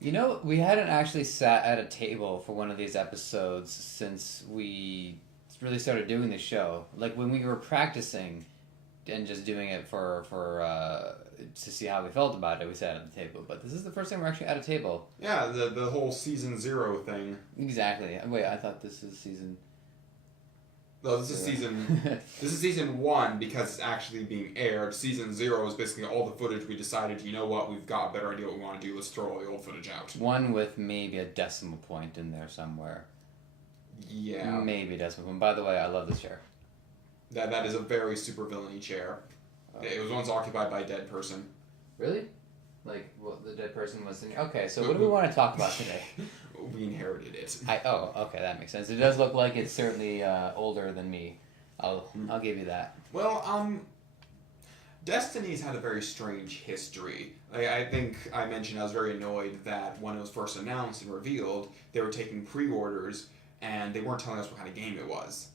You know, we hadn't actually sat at a table for one of these episodes since we really started doing the show. Like when we were practicing and just doing it for to see how we felt about it, we sat at the table. But this is the first time we're actually at a table. Yeah, the whole season 0 thing. Exactly. Wait, I thought this is season. No, this is season. This is season 1 because it's actually being aired. Season 0 is basically all the footage we decided. You know what? We've got a better idea what we want to do. Let's throw all the old footage out. One with maybe a decimal point in there somewhere. Yeah. Maybe a decimal point. By the way, I love this chair. That is a very super villainy chair. It was once occupied by a dead person. Really? Like, well, the dead person was in... Okay, so what do we want to talk about today? We inherited it. Okay, that makes sense. It does look like it's certainly older than me. I'll give you that. Well, Destiny's had a very strange history. I think I mentioned I was very annoyed that when it was first announced and revealed, they were taking pre-orders and they weren't telling us what kind of game it was.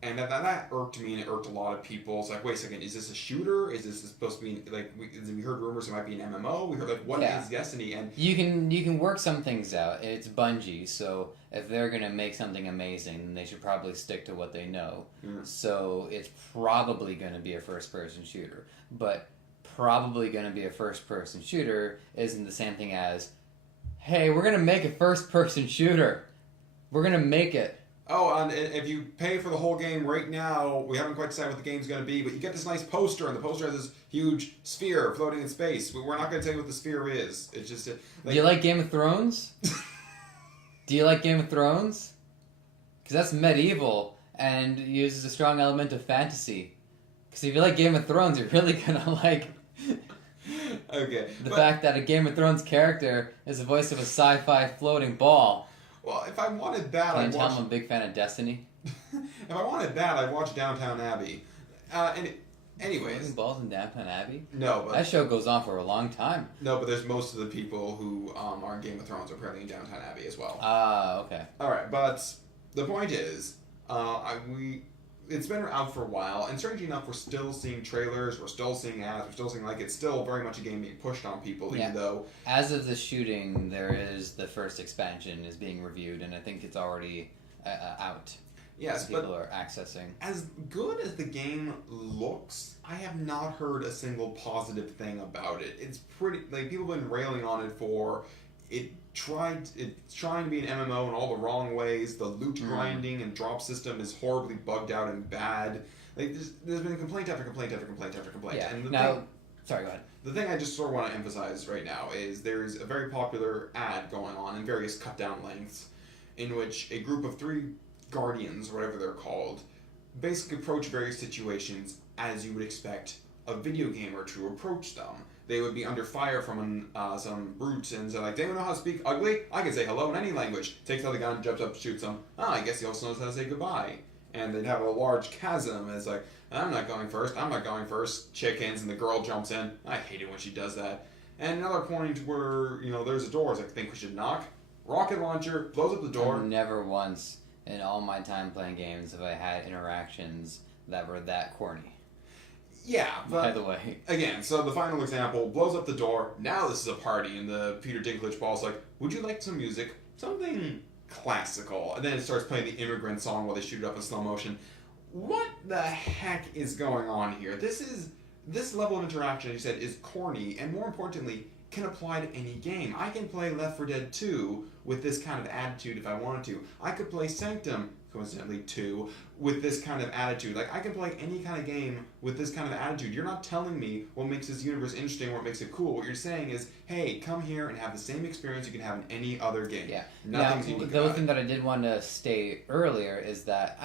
And that irked me, and it irked a lot of people. It's like, wait a second, is this a shooter? Is this supposed to be, like, we heard rumors it might be an MMO? We heard, like, what is Destiny? And you can work some things out. It's Bungie, so if they're going to make something amazing, then they should probably stick to what they know. Mm. So it's probably going to be a first-person shooter. But probably going to be a first-person shooter isn't the same thing as, hey, we're going to make a first-person shooter. We're going to make it. Oh, and if you pay for the whole game right now, we haven't quite decided what the game's going to be, but you get this nice poster, and the poster has this huge sphere floating in space. We're not going to tell you what the sphere is. It's just... Do you like Game of Thrones? Do you like Game of Thrones? Because that's medieval, and uses a strong element of fantasy. Because if you like Game of Thrones, you're really going to like... Okay. The fact that a Game of Thrones character is the voice of a sci-fi floating ball. Well, if I wanted that, I'd watch... Can you tell I'm a big fan of Destiny? If I wanted that, I'd watch Downtown Abbey. Anyways. Floating balls in Downtown Abbey? No, but... That show goes on for a long time. No, but there's most of the people who are in Game of Thrones are apparently in Downtown Abbey as well. Okay. Alright, but the point is, it's been out for a while, and strangely enough, we're still seeing trailers, we're still seeing ads, we're still seeing, like, it's still very much a game being pushed on people, even though... As of the shooting, there is the first expansion is being reviewed, and I think it's already out. Yes, people are accessing. As good as the game looks, I have not heard a single positive thing about it. It's pretty... Like, people have been railing on it for... It's trying to be an MMO in all the wrong ways. The loot grinding and drop system is horribly bugged out and bad. Like there's been complaint after complaint after complaint after complaint. Yeah. And sorry, go ahead. The thing I just sort of want to emphasize right now is there's a very popular ad going on in various cut down lengths, in which a group of 3 guardians, or whatever they're called, basically approach various situations as you would expect a video gamer to approach them. They would be under fire from some brutes and say, like, they don't know how to speak ugly? I can say hello in any language. Takes out the gun, jumps up, shoots them. I guess he also knows how to say goodbye. And they'd have a large chasm. It's like, I'm not going first. Chickens, and the girl jumps in. I hate it when she does that. And another point where, there's a door. It's like, think we should knock? Rocket launcher, blows up the door. Never once in all my time playing games have I had interactions that were that corny. Yeah, but by the way, again, so the final example, blows up the door. Now this is a party, and the Peter Dinklage ball's like, would you like some music? Something classical. And then it starts playing the Immigrant song while they shoot it up in slow motion. What the heck is going on here? This level of interaction, you said, is corny, and more importantly, can apply to any game. I can play Left 4 Dead 2 with this kind of attitude if I wanted to. I could play Sanctum, coincidentally 2, with this kind of attitude. Like, I can play any kind of game with this kind of attitude. You're not telling me what makes this universe interesting, what makes it cool. What you're saying is, hey, come here and have the same experience you can have in any other game. Yeah. Nothing's unique. unique The about other thing that I did want to state earlier is that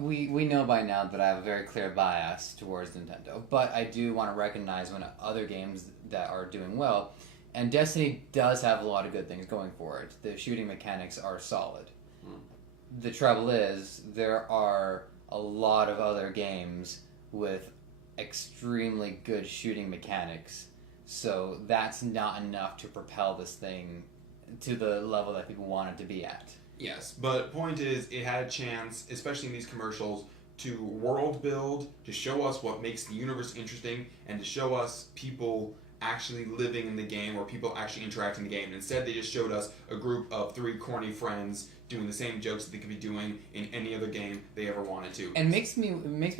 we know by now that I have a very clear bias towards Nintendo, but I do want to recognize when other games that are doing well, and Destiny does have a lot of good things going for it. The shooting mechanics are solid. The trouble is, there are a lot of other games with extremely good shooting mechanics, so that's not enough to propel this thing to the level that people want it to be at. Yes, but point is, it had a chance, especially in these commercials, to world build, to show us what makes the universe interesting, and to show us people actually living in the game or people actually interacting in the game. And instead, they just showed us a group of 3 corny friends doing the same jokes that they could be doing in any other game they ever wanted to. And makes me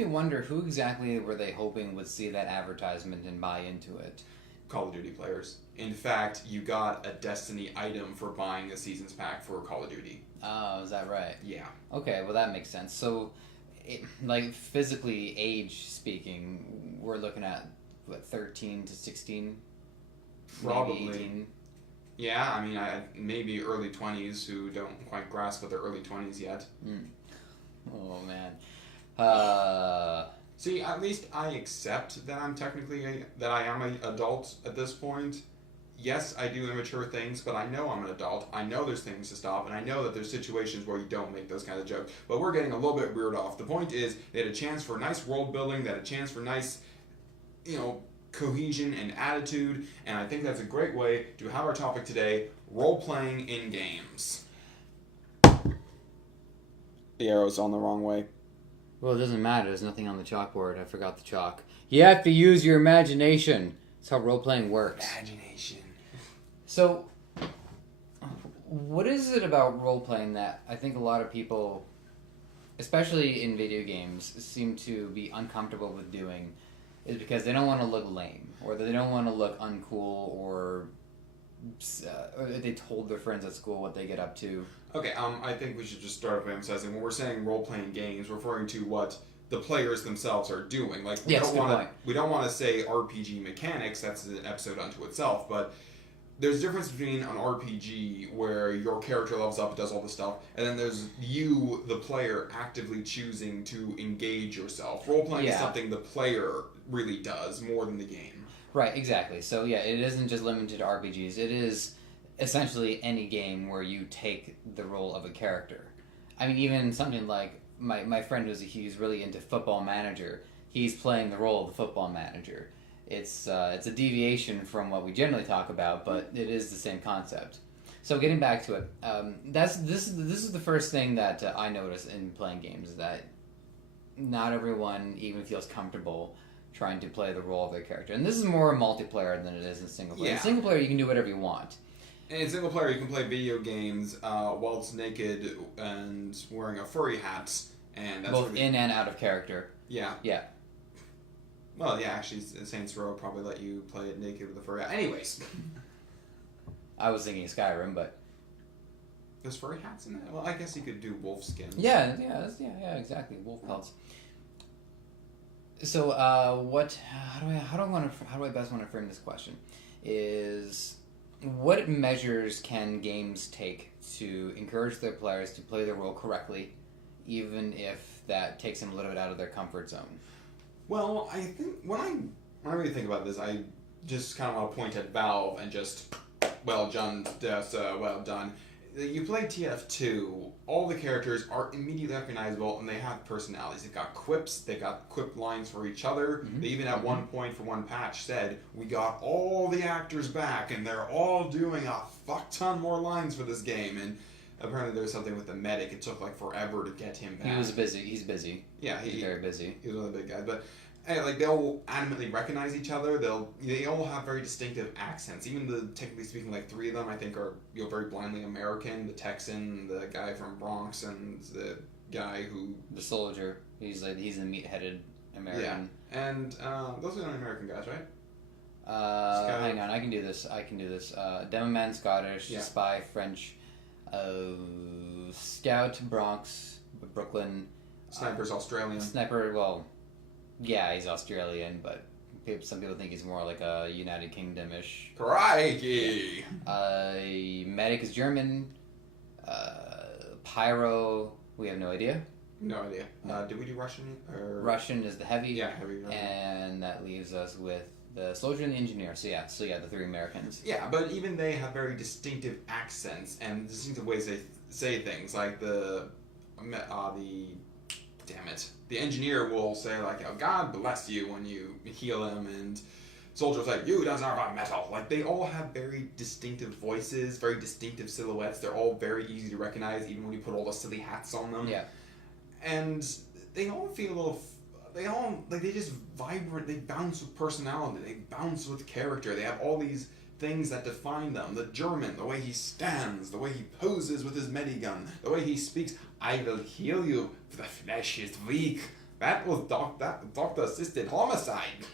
wonder who exactly were they hoping would see that advertisement and buy into it. Call of Duty players. In fact, you got a Destiny item for buying a Seasons Pack for Call of Duty. Oh, is that right? Yeah. Okay, well that makes sense. So, like physically age speaking, we're looking at what 13 to 16, Probably. maybe 18. Yeah, I mean, maybe early 20s who don't quite grasp what their early 20s yet. Oh man. See, at least I accept that I am an adult at this point. Yes, I do immature things, but I know I'm an adult. I know there's things to stop, and I know that there's situations where you don't make those kinds of jokes. But we're getting a little bit weird off. The point is, they had a chance for nice world building, they had a chance for nice, cohesion and attitude, and I think that's a great way to have our topic today, role-playing in games. The arrow's on the wrong way. Well, it doesn't matter. There's nothing on the chalkboard. I forgot the chalk. You have to use your imagination. That's how role-playing works. Imagination. So, what is it about role-playing that I think a lot of people, especially in video games, seem to be uncomfortable with doing, is because they don't want to look lame, or they don't want to look uncool, or they told their friends at school what they get up to. Okay, I think we should just start by emphasizing when we're saying role-playing games, referring to what the players themselves are doing. Like we don't want to say RPG mechanics. That's an episode unto itself. But there's a difference between an RPG where your character levels up, does all this stuff, and then there's you, the player, actively choosing to engage yourself. Role-playing is something the player really does more than the game. Right, exactly. So yeah, it isn't just limited to RPGs. It is essentially any game where you take the role of a character. I mean, even something like my friend he's really into Football Manager. He's playing the role of the football manager. It's a deviation from what we generally talk about, but it is the same concept. So getting back to it, this is the first thing that I notice in playing games, is that not everyone even feels comfortable trying to play the role of their character. And this is more multiplayer than it is in single player. Yeah. In single player, you can do whatever you want. And in single player, you can play video games while it's naked and wearing a furry hat. And that's both in and out of character. Yeah. Yeah. Well, yeah, actually, Saints Row probably let you play it naked with a furry hat. Anyways. I was thinking Skyrim, but... There's furry hats in it? Well, I guess you could do wolf skins. Yeah, exactly. Wolf pelts. So, how do I best want to frame this question? Is what measures can games take to encourage their players to play their role correctly, even if that takes them a little bit out of their comfort zone? Well, I think when I really think about this, I just kind of want to point at Valve and just, well done. You play TF2, all the characters are immediately recognizable and they have personalities. They've got quips, they've got quip lines for each other. Mm-hmm. They even at one point for one patch said, we got all the actors back and they're all doing a fuck ton more lines for this game. And apparently there was something with the medic. It took like forever to get him back. He was busy. He's busy. Yeah, he's very busy. He was one of the big guys. But like they'll adamantly recognize each other. They all have very distinctive accents. Even the technically speaking, like 3 of them I think are very blindly American. The Texan, the guy from Bronx, and the guy who the soldier. He's a meat-headed American. Yeah, and those are the only American guys, right? Hang on, I can do this. Demo man, Scottish, yeah. Spy, French, Scout, Bronx, Brooklyn. Sniper's Australian. Sniper, well, yeah, he's Australian, but some people think he's more like a United Kingdom-ish. Crikey! Medic is German. Pyro, we have no idea. No idea. Did we do Russian? Russian is the heavy. Yeah, heavy. Russian. And that leaves us with the soldier and the engineer. So yeah, the 3 Americans. Yeah, but even they have very distinctive accents and distinctive ways they say things. Like the engineer will say like, "Oh, God bless you" when you heal him, and soldiers like, "You don't know about metal." Like they all have very distinctive voices, very distinctive silhouettes. They're all very easy to recognize, even when you put all the silly hats on them. Yeah. And they all feel a little they all, like, they just vibrate, they bounce with personality, they bounce with character, they have all these things that define them. The German, the way he stands, the way he poses with his medigun, the way he speaks, I will heal you, for the flesh is weak. That was doctor-assisted homicide.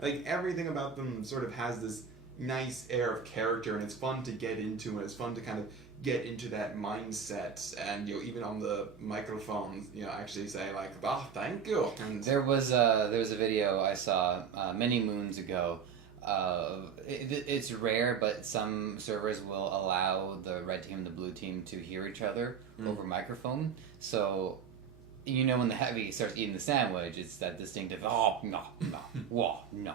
Like, everything about them sort of has this nice air of character, and it's fun to get into, and it's fun to kind of get into that mindset, and even on the microphones, actually say like, thank you. And there was a video I saw many moons ago. It's rare, but some servers will allow the red team and the blue team to hear each other over microphone. So, when the heavy starts eating the sandwich, it's that distinctive, oh, no, whoa, no.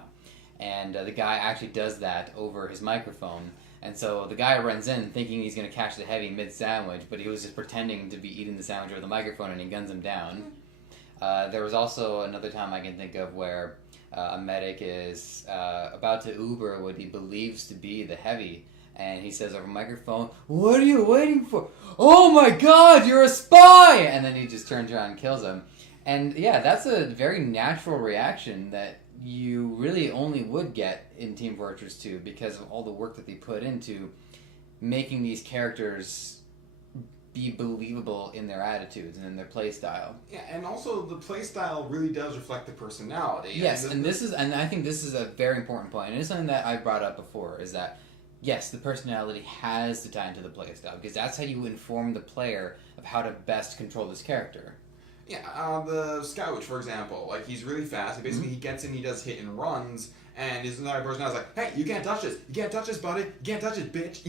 And the guy actually does that over his microphone. And so the guy runs in thinking he's going to catch the heavy mid-sandwich, but he was just pretending to be eating the sandwich over the microphone, and he guns him down. There was also another time I can think of where a medic is about to Uber what he believes to be the heavy, and he says over microphone, "What are you waiting for? Oh my god, you're a spy!" And then he just turns around and kills him. And yeah, that's a very natural reaction that you really only would get in Team Fortress 2 because of all the work that they put into making these characters be believable in their attitudes and in their play style. Yeah, and also the play style really does reflect the personality. Yes, and I think this is a very important point, and it's something that I brought up before, is that yes, the personality has to tie into the play style, because that's how you inform the player of how to best control this character. Yeah, the Scout, for example, like, he's really fast. He gets in, he does hit and runs, and his entire personality is like, hey, you can't touch this. You can't touch this, buddy. You can't touch it, bitch.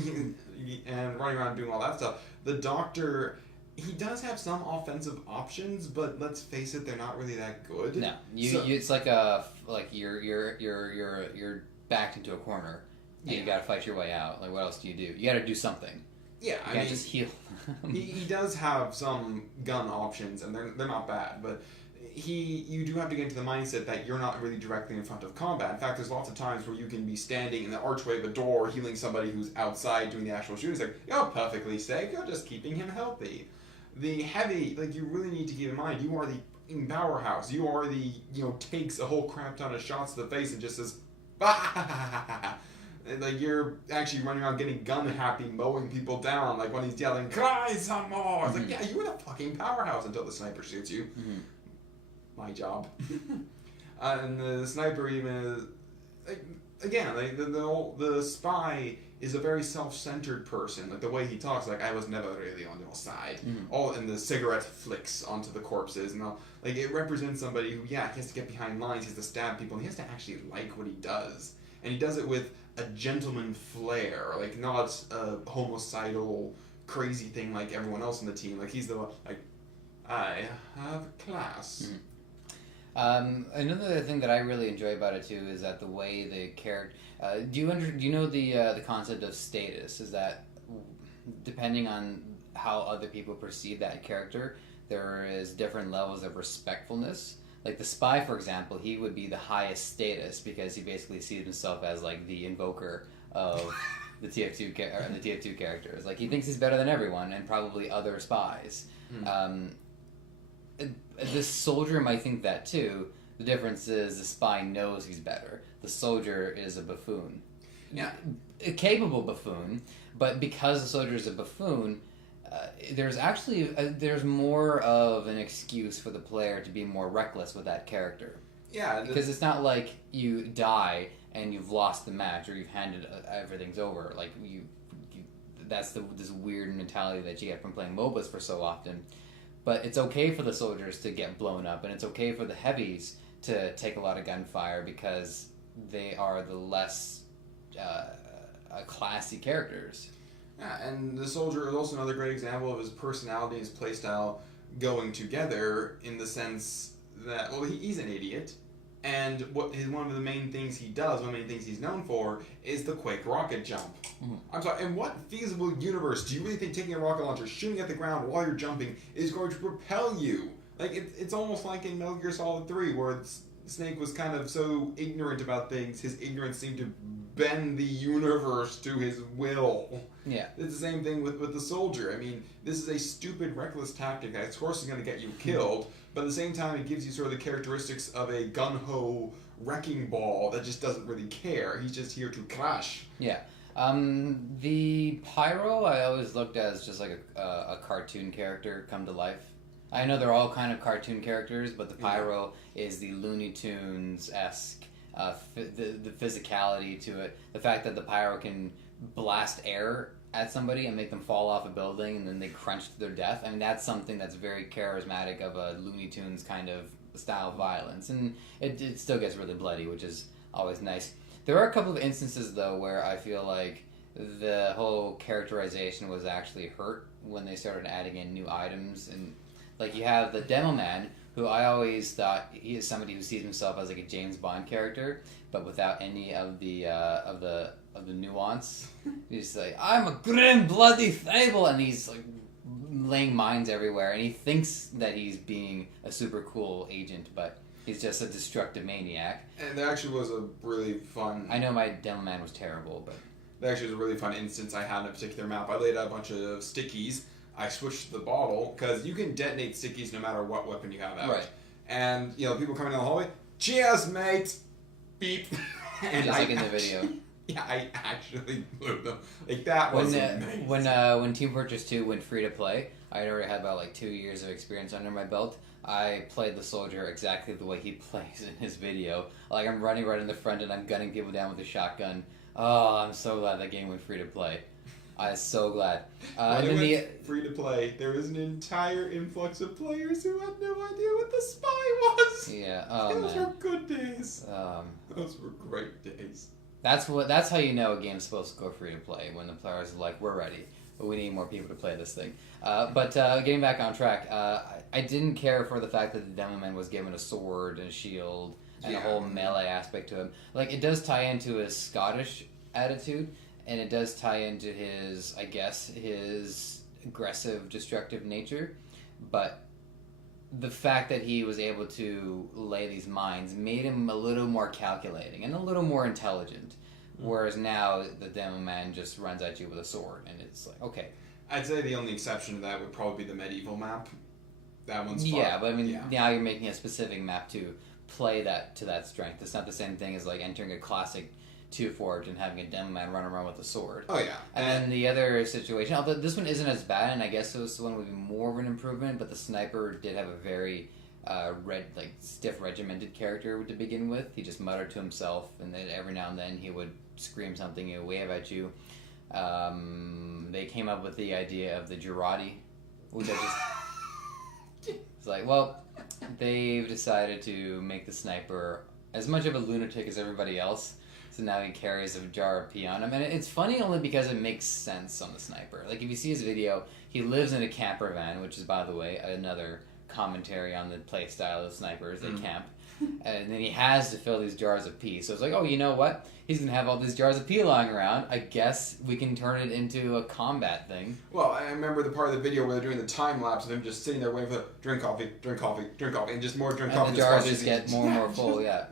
And running around doing all that stuff. The Doctor, he does have some offensive options, but let's face it, they're not really that good. No, it's like you're backed into a corner, and you got to fight your way out. Like, what else do? You got to do something. Yeah, I mean, just heal. he does have some gun options, and they're not bad, but you do have to get into the mindset that you're not really directly in front of combat. In fact, there's lots of times where you can be standing in the archway of a door healing somebody who's outside doing the actual shooting. It's like, you're perfectly safe, you're just keeping him healthy. The heavy, like, you really need to keep in mind, you are the powerhouse. You are the, takes a whole crap ton of shots to the face and just says, bah! Like, you're actually running around getting gun happy, mowing people down, like when he's yelling, cry some more! It's like, yeah, you were the fucking powerhouse until the sniper shoots you. My job. And the sniper even is, like, again, like, the spy is a very self-centered person. Like, the way he talks, like, I was never really on your side. All in the cigarette flicks onto the corpses and all. Like, it represents somebody who, he has to get behind lines, he has to stab people, and he has to actually like what he does. And he does it with a gentleman flair, like, not a homicidal, crazy thing like everyone else in the team. Like, he's the one, like, I have class. Another thing that I really enjoy about it too is that the way the character. Do you know the concept of status? Is that depending on how other people perceive that character, there is different levels of respectfulness. Like the spy, for example, he would be the highest status because he basically sees himself as like the invoker of the TF2 characters. Like he thinks he's better than everyone and probably other spies. The soldier might think that too. The difference is the spy knows he's better. The soldier is a buffoon. Yeah. A capable buffoon, but because the soldier is a buffoon, there's more of an excuse for the player to be more reckless with that character. Yeah. Because it's not like you die and you've lost the match or you've handed everything's over. Like that's this weird mentality that you get from playing MOBAs for so often. But it's okay for the soldiers to get blown up, and it's okay for the heavies to take a lot of gunfire because they are the less classy characters. Yeah, and the soldier is also another great example of his personality and his playstyle going together in the sense that, well, he's an idiot, and one of the main things he does, one of the main things he's known for, is the quick rocket jump. I'm sorry, in what feasible universe do you really think taking a rocket launcher, shooting at the ground while you're jumping, is going to propel you? Like, it's almost like in Metal Gear Solid 3, where Snake was kind of so ignorant about things, his ignorance seemed to bend the universe to his will. Yeah. It's the same thing with the soldier. I mean, this is a stupid, reckless tactic that, of course, is going to get you killed, but at the same time, it gives you sort of the characteristics of a gun-ho wrecking ball that just doesn't really care. He's just here to crash. Yeah. The Pyro I always looked at as just like a cartoon character come to life. I know they're all kind of cartoon characters, but the Pyro is the Looney Tunes-esque, the physicality to it. The fact that the Pyro can blast air at somebody and make them fall off a building and then they crunch to their death. I mean, that's something that's very charismatic of a Looney Tunes kind of style of violence. And it still gets really bloody, which is always nice. There are a couple of instances, though, where I feel like the whole characterization was actually hurt when they started adding in new items. And like, you have the Demo Man, who I always thought he is somebody who sees himself as like a James Bond character, but without any of the nuance. He's like, I'm a grim, bloody fable, and he's like laying mines everywhere, and he thinks that he's being a super cool agent, but he's just a destructive maniac. And there actually was a really fun... I know my Demo Man was terrible, but... There actually was a really fun instance I had on a particular map. I laid out a bunch of stickies. I switched the bottle, because you can detonate stickies no matter what weapon you have out. Right. And, people coming down the hallway, cheers, mate! Beep. And just like in the video. Yeah, I actually blew them. Like, that was amazing. When Team Fortress 2 went free to play, I already had about 2 years of experience under my belt. I played the soldier exactly the way he plays in his video. Like, I'm running right in the front and I'm gunning people down with a shotgun. Oh, I'm so glad that game went free to play. I'm so glad. When it went free to play, there was an entire influx of players who had no idea what the spy was. Yeah, Those were good days. Those were great days. That's how you know a game's supposed to go free to play, when the players are like, we're ready, but we need more people to play this thing. But getting back on track, I didn't care for the fact that the Demo Man was given a sword and a shield and a whole melee aspect to him. Like, it does tie into his Scottish attitude, and it does tie into his aggressive, destructive nature, but the fact that he was able to lay these mines made him a little more calculating and a little more intelligent. Whereas now the Demo Man just runs at you with a sword, and it's like, okay. I'd say the only exception to that would probably be the medieval map. That one's fun. Yeah, but I mean, now you're making a specific map to play that to that strength. It's not the same thing as like entering a classic 2 Forge and having a Demo Man run around with a sword. Oh yeah. And then the other situation, although this one isn't as bad, and I guess this one would be more of an improvement, but the sniper did have a very stiff regimented character to begin with. He just muttered to himself, and then every now and then he would scream something, he would wave at you. They came up with the idea of the Girardi, which I just... It's like, well, they've decided to make the sniper as much of a lunatic as everybody else. So now he carries a jar of pee on him. And it's funny only because it makes sense on the sniper. Like, if you see his video, he lives in a camper van, which is, by the way, another commentary on the play style of snipers. They camp. And then he has to fill these jars of pee. So it's like, oh, you know what? He's going to have all these jars of pee lying around. I guess we can turn it into a combat thing. Well, I remember the part of the video where they're doing the time lapse of him just sitting there waiting for drink coffee, and just more drink coffee. And the jars just get more and more full, yeah.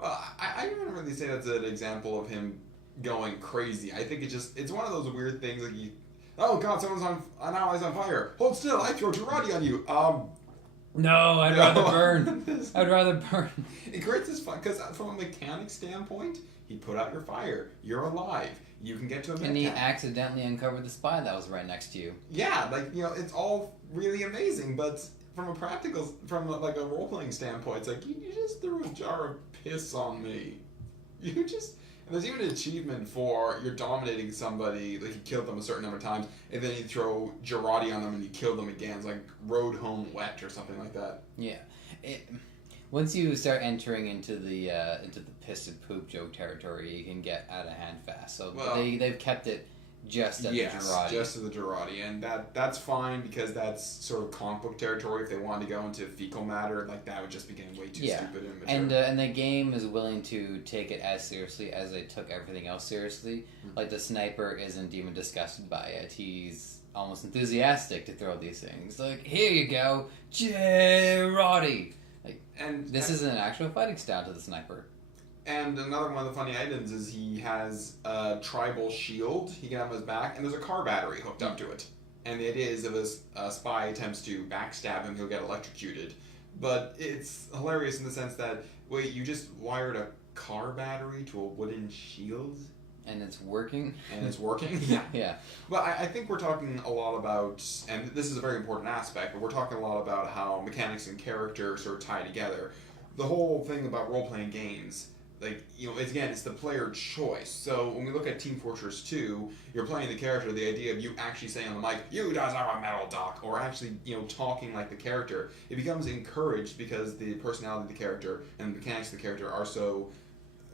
Well, I don't really say that's an example of him going crazy. I think it's one of those weird things like oh god, an ally's on fire. Hold still, I throw Girardi on you. No, I'd rather burn. I'd rather burn. It creates this fun, because from a mechanic standpoint, he put out your fire. You're alive. You can get to him. And he accidentally uncovered the spy that was right next to you. Yeah, it's all really amazing, but from a a role-playing standpoint, it's like, you just threw a jar of piss on me. And there's even an achievement for you're dominating somebody, like you killed them a certain number of times, and then you throw Girardi on them and you kill them again. It's like road home wet or something like that. Yeah. Once you start entering into the piss and poop joke territory, you can get out of hand fast. So they've kept it just at the Girardi. Just at the Girardi, and that's fine because that's sort of comic book territory. If they wanted to go into fecal matter, like that would just be getting way too stupid and immature. And the game is willing to take it as seriously as they took everything else seriously. Like the sniper isn't even disgusted by it. He's almost enthusiastic to throw these things. Like, here you go, Girardi. This is an actual fighting style to the sniper. And another one of the funny items is he has a tribal shield he can have on his back, and there's a car battery hooked up to it. and it is if a spy attempts to backstab him, he'll get electrocuted. But it's hilarious in the sense that, wait, you just wired a car battery to a wooden shield? And it's working? And it's working? Yeah. Yeah. Well, I think we're talking a lot about, and this is a very important aspect, but we're talking a lot about how mechanics and character sort of tie together. The whole thing about role-playing games, like, you know, it's the player choice. So when we look at Team Fortress 2, you're playing the character, the idea of you actually saying on the mic, "You does have a metal dock," or actually, you know, talking like the character, it becomes encouraged because the personality of the character and the mechanics of the character are so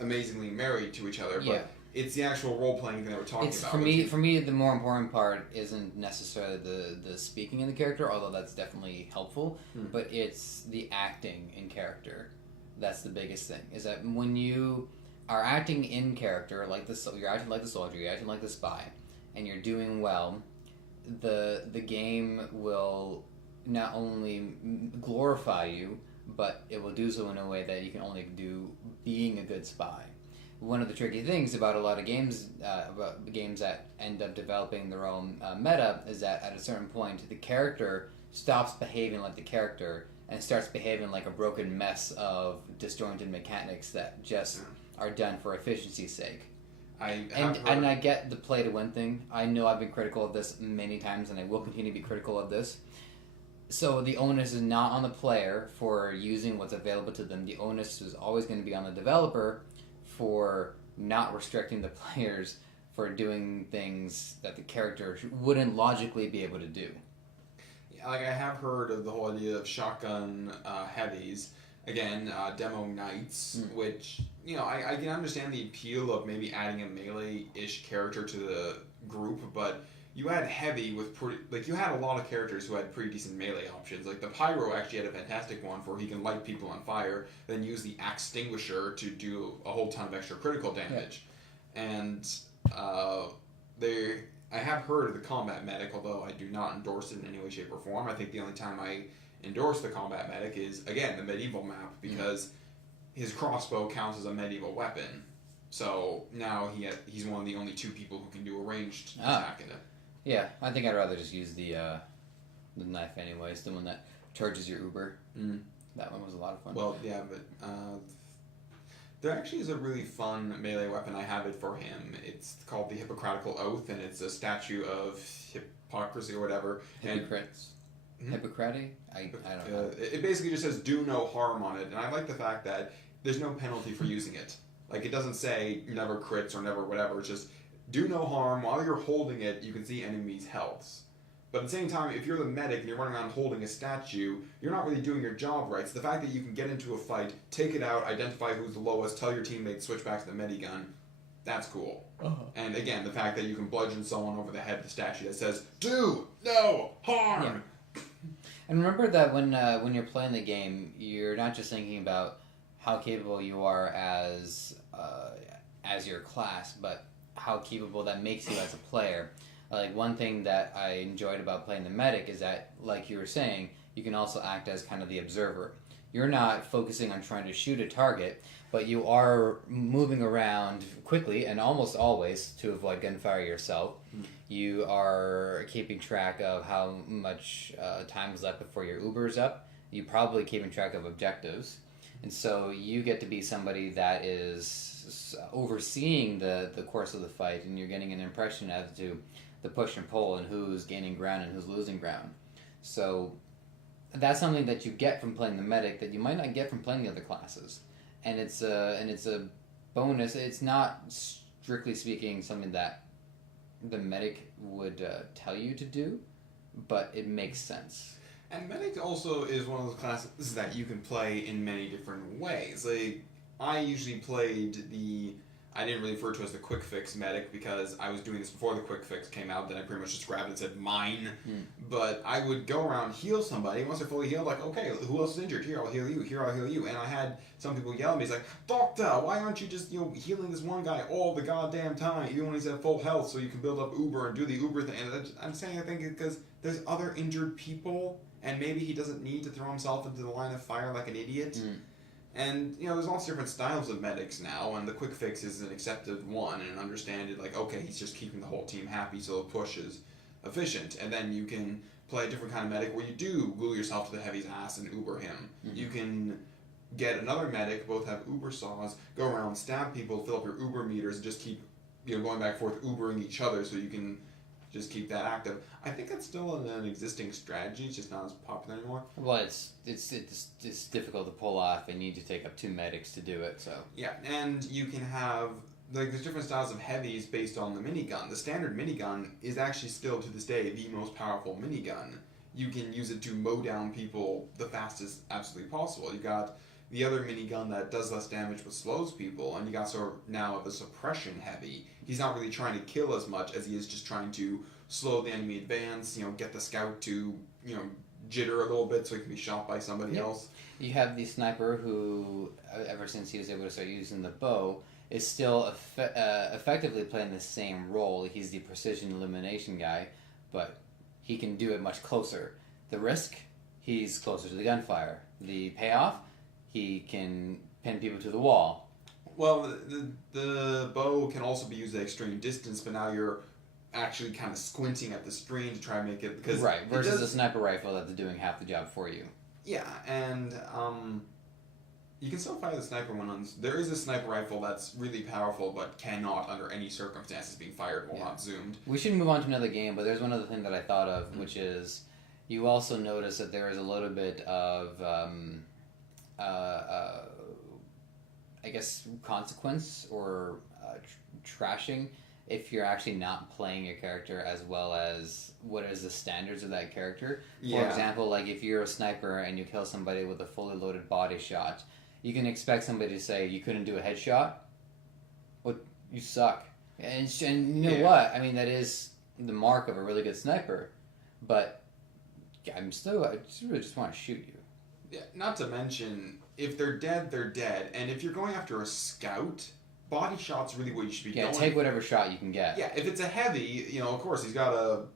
amazingly married to each other. Yeah. But it's the actual role-playing thing that we're talking about. For me, the more important part isn't necessarily the speaking in the character, although that's definitely helpful, but it's the acting in character. That's the biggest thing, is that when you are acting in character, you're acting like the soldier, you're acting like the spy, and you're doing well, the game will not only glorify you, but it will do so in a way that you can only do being a good spy. One of the tricky things about a lot of games, about games that end up developing their own meta, is that at a certain point, the character stops behaving like the character and starts behaving like a broken mess of disjointed mechanics that just are done for efficiency's sake. And I get the play to win thing. I know I've been critical of this many times, and I will continue to be critical of this. So the onus is not on the player for using what's available to them. The onus is always going to be on the developer for not restricting the players for doing things that the character wouldn't logically be able to do. Like, I have heard of the whole idea of shotgun heavies, again, demo knights, which, you know, I can understand the appeal of maybe adding a melee-ish character to the group, but you had heavy with you had a lot of characters who had pretty decent melee options. Like, the Pyro actually had a fantastic one for he can light people on fire, then use the Extinguisher to do a whole ton of extra critical damage. Yeah. And I have heard of the combat medic, although I do not endorse it in any way, shape, or form. I think the only time I endorse the combat medic is, again, the medieval map, because his crossbow counts as a medieval weapon. So now he's one of the only two people who can do a ranged attack in it. Yeah, I think I'd rather just use the knife anyways, the one that charges your Uber. That one was a lot of fun. Well, yeah, but there actually is a really fun melee weapon. I have it for him. It's called the Hippocratic Oath, and it's a statue of hypocrisy or whatever. Hippocrates. Hippocratic? I don't know. It basically just says "do no harm" on it, and I like the fact that there's no penalty for using it. Like, it doesn't say never crits or never whatever. It's just do no harm. While you're holding it, you can see enemies' healths. But at the same time, if you're the medic and you're running around holding a statue, you're not really doing your job right. So the fact that you can get into a fight, take it out, identify who's the lowest, tell your teammates switch back to the medigun, that's cool. And again, the fact that you can bludgeon someone over the head with a statue that says, "Do no harm." Yeah. And remember that when you're playing the game, you're not just thinking about how capable you are as your class, but how capable that makes you as a player. Like, one thing that I enjoyed about playing the medic is that, like you were saying, you can also act as kind of the observer. You're not focusing on trying to shoot a target, but you are moving around quickly and almost always to avoid gunfire yourself. You are keeping track of how much time is left before your Uber's up. You're probably keeping track of objectives. And so you get to be somebody that is overseeing the course of the fight, and you're getting an impression as to the push and pull and who's gaining ground and who's losing ground. So that's something that you get from playing the medic that you might not get from playing the other classes. And it's a bonus. It's not, strictly speaking, something that the medic would tell you to do, but it makes sense. And medic also is one of those classes that you can play in many different ways. Like, I usually played I didn't really refer to it as the quick fix medic because I was doing this before the quick fix came out. Then I pretty much just grabbed it and said mine. But I would go around, heal somebody. Once they're fully healed, like, okay, who else is injured? Here, I'll heal you. Here, I'll heal you. And I had some people yell at me. It's like, "Doctor, why aren't you just, healing this one guy all the goddamn time? You only at full health so you can build up Uber and do the Uber thing." And I'm saying, I think, because there's other injured people, and maybe he doesn't need to throw himself into the line of fire like an idiot. And, there's all different styles of medics now, and the quick fix is an accepted one, and understand it, like, okay, he's just keeping the whole team happy, so the push is efficient, and then you can play a different kind of medic where you do glue yourself to the heavy's ass and uber him. Mhm. You can get another medic, both have uber saws, go around, stab people, fill up your uber meters, and just keep going back and forth ubering each other so you can just keep that active. I think that's still an existing strategy, it's just not as popular anymore. Well, it's difficult to pull off, and you need to take up 2 medics to do it, so. Yeah, and you can have, there's different styles of heavies based on the minigun. The standard minigun is actually still, to this day, the most powerful minigun. You can use it to mow down people the fastest absolutely possible. You got the other minigun that does less damage but slows people, and you got sort of now the suppression heavy. He's not really trying to kill as much as he is just trying to slow the enemy advance, get the scout to, jitter a little bit so he can be shot by somebody else. You have the sniper who, ever since he was able to start using the bow, is still effectively playing the same role. He's the precision elimination guy, but he can do it much closer. The risk, he's closer to the gunfire. The payoff, he can pin people to the wall. Well, the bow can also be used at extreme distance, but now you're actually kind of squinting at the screen to try and make it... because right, versus a sniper rifle that's doing half the job for you. Yeah, and you can still fire the sniper one. There is a sniper rifle that's really powerful, but cannot, under any circumstances, be fired while not zoomed. We should move on to another game, but there's one other thing that I thought of, which is you also notice that there is a little bit of, I guess, consequence or trashing if you're actually not playing your character as well as what is the standards of that character. For example, like if you're a sniper and you kill somebody with a fully loaded body shot, you can expect somebody to say, you couldn't do a headshot? Well, you suck. And you know what? I mean, that is the mark of a really good sniper, but I just want to shoot you. Yeah, not to mention, if they're dead, they're dead. And if you're going after a scout, body shot's really what you should be going. Yeah, take whatever shot you can get. Yeah, if it's a heavy, of course, he's got a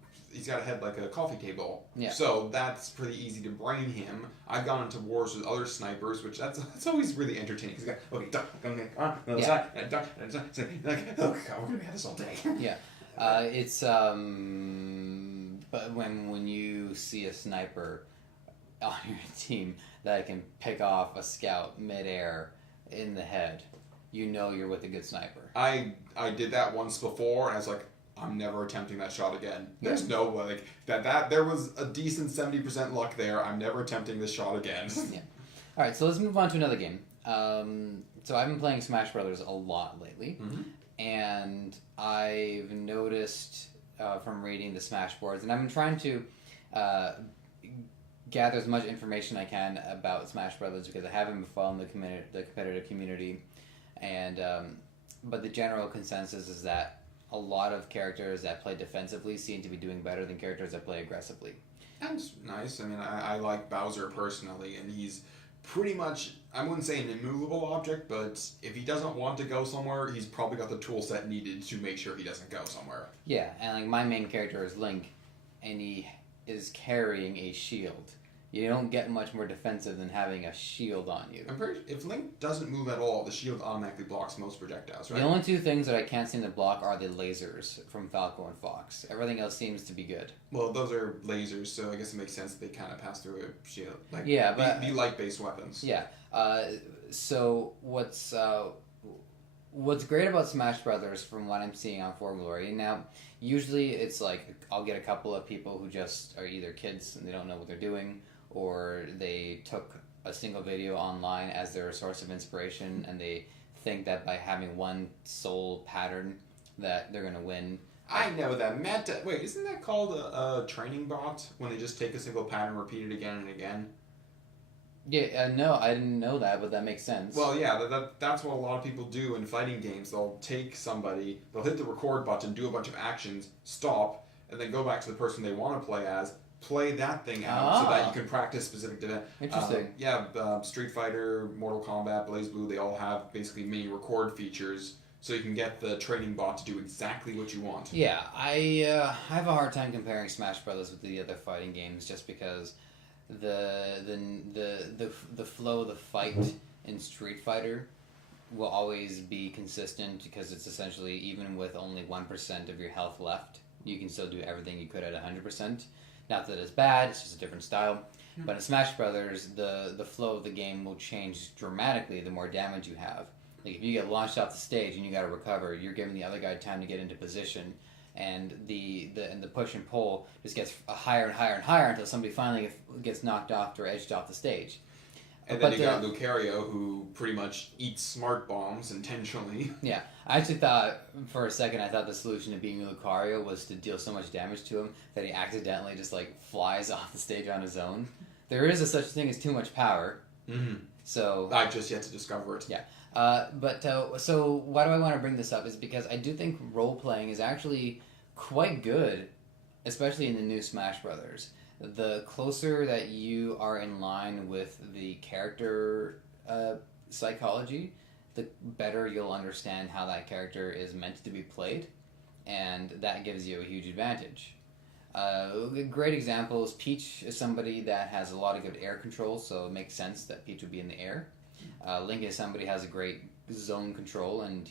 head like a coffee table. Yeah. So that's pretty easy to brain him. I've gone into wars with other snipers, which that's always really entertaining. Because okay, duck, okay, on the other side, and duck, and duck. So, like, oh god, we're gonna have this all day. Yeah. It's but when you see a sniper on your team that can pick off a scout midair in the head, you know you're with a good sniper. I did that once before, and I was like, I'm never attempting that shot again. There's no way that there was a decent 70% luck there. I'm never attempting this shot again. Yeah. All right, so let's move on to another game. So I've been playing Smash Brothers a lot lately, and I've noticed from reading the Smash boards, and I've been trying to gather as much information I can about Smash Brothers because I haven't been following the competitive community, and but the general consensus is that a lot of characters that play defensively seem to be doing better than characters that play aggressively. That's nice. I mean, I like Bowser personally, and he's pretty much, I wouldn't say an immovable object, but if he doesn't want to go somewhere, he's probably got the tool set needed to make sure he doesn't go somewhere. Yeah, and like my main character is Link, and he is carrying a shield. You don't get much more defensive than having a shield on you. I'm pretty if Link doesn't move at all, the shield automatically blocks most projectiles, right? The only 2 things that I can't seem to block are the lasers from Falcon and Fox. Everything else seems to be good. Well, those are lasers, so I guess it makes sense they kind of pass through a shield. Like, yeah, but the light-based weapons. Yeah. So what's great about Smash Brothers, from what I'm seeing on For Glory, now usually it's like I'll get a couple of people who just are either kids and they don't know what they're doing, or they took a single video online as their source of inspiration and they think that by having one sole pattern that they're going to win. I know that. Wait, isn't that called a training bot? When they just take a single pattern, repeat it again and again? Yeah, no, I didn't know that, but that makes sense. Well, yeah, that's what a lot of people do in fighting games. They'll take somebody, they'll hit the record button, do a bunch of actions, stop, and then go back to the person they want to play as, play that thing out so that you can practice specific defense. Interesting. Street Fighter, Mortal Kombat, BlazBlue, they all have basically mini record features so you can get the training bot to do exactly what you want. Yeah, I have a hard time comparing Smash Brothers with the other fighting games just because the flow of the fight in Street Fighter will always be consistent because it's essentially even with only 1% of your health left You can still do everything you could at 100%. Not that it's bad, it's just a different style. But in Smash Brothers, the flow of the game will change dramatically the more damage you have. Like if you get launched off the stage and you got to recover, you're giving the other guy time to get into position, and the push and pull just gets higher and higher and higher until somebody finally gets knocked off or edged off the stage. And then you got Lucario, who pretty much eats smart bombs intentionally. Yeah, I actually thought for a second the solution to beating Lucario was to deal so much damage to him that he accidentally just like flies off the stage on his own. There is a such thing as too much power. Mm-hmm. So I've just yet to discover it. Yeah. So why do I want to bring this up is because I do think role playing is actually quite good, especially in the new Smash Brothers. The closer that you are in line with the character psychology, the better you'll understand how that character is meant to be played, and that gives you a huge advantage. A great example is Peach is somebody that has a lot of good air control, so it makes sense that Peach would be in the air. Link is somebody who has a great zone control, and